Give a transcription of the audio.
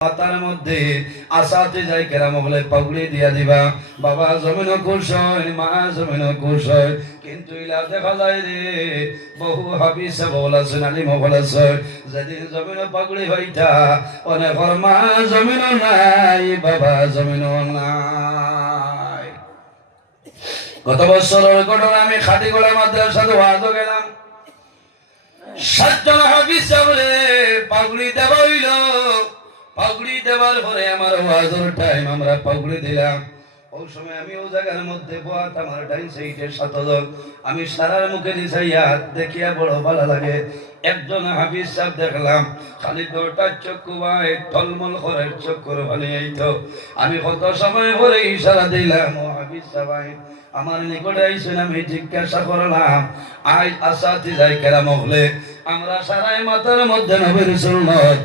তার মধ্যে আসাতে যাই কেরাম হলে পাগড়ি দিয়া দিবা বাবা জমিন খুশ হয় মা জমিন খুশ হয় কিন্তু ইলা দেখা যায় রে বহু হাফিজ বল আছেন আলিম বল আছে যেদিন জমিন পাগড়ি হইতা অনেক মা জমিন নাই বাবা জমিন নাই। গত বছরের ঘটনা আমি খাটিগোড়া মাদ্রাসাতে ওয়াজ গেলাম 7 জন হাফিজ সাহেবরে পাগড়ি দেওয়া হইল। পাগড়ি দেওয়ার পরে আমার ওয়াজের টাইম আমরা পাগড়ি দিলাম। ওই সময় আমি ওই জায়গার মধ্যে বয়াত আমার ডাইন সাইডে 7 জন আমি সারার মুখে দিছাইয়া দেখিয়া বড় ভালো লাগে। একজন হাফিজ সাহেব দেখলাম খালি দরটার চক্ষু ভাই টলমল করে চক্ষুর ভালো আইতো। আমি কত সময় পরে ইশারা দিলাম ও হাফিজ সাহেব আমার নিকটে আইসেন। আমি জিজ্ঞাসা করলাম আজ আসাতে যাই কেরাম হলে আমরা সারাই মাথার মধ্যে নবীর সুন্নাত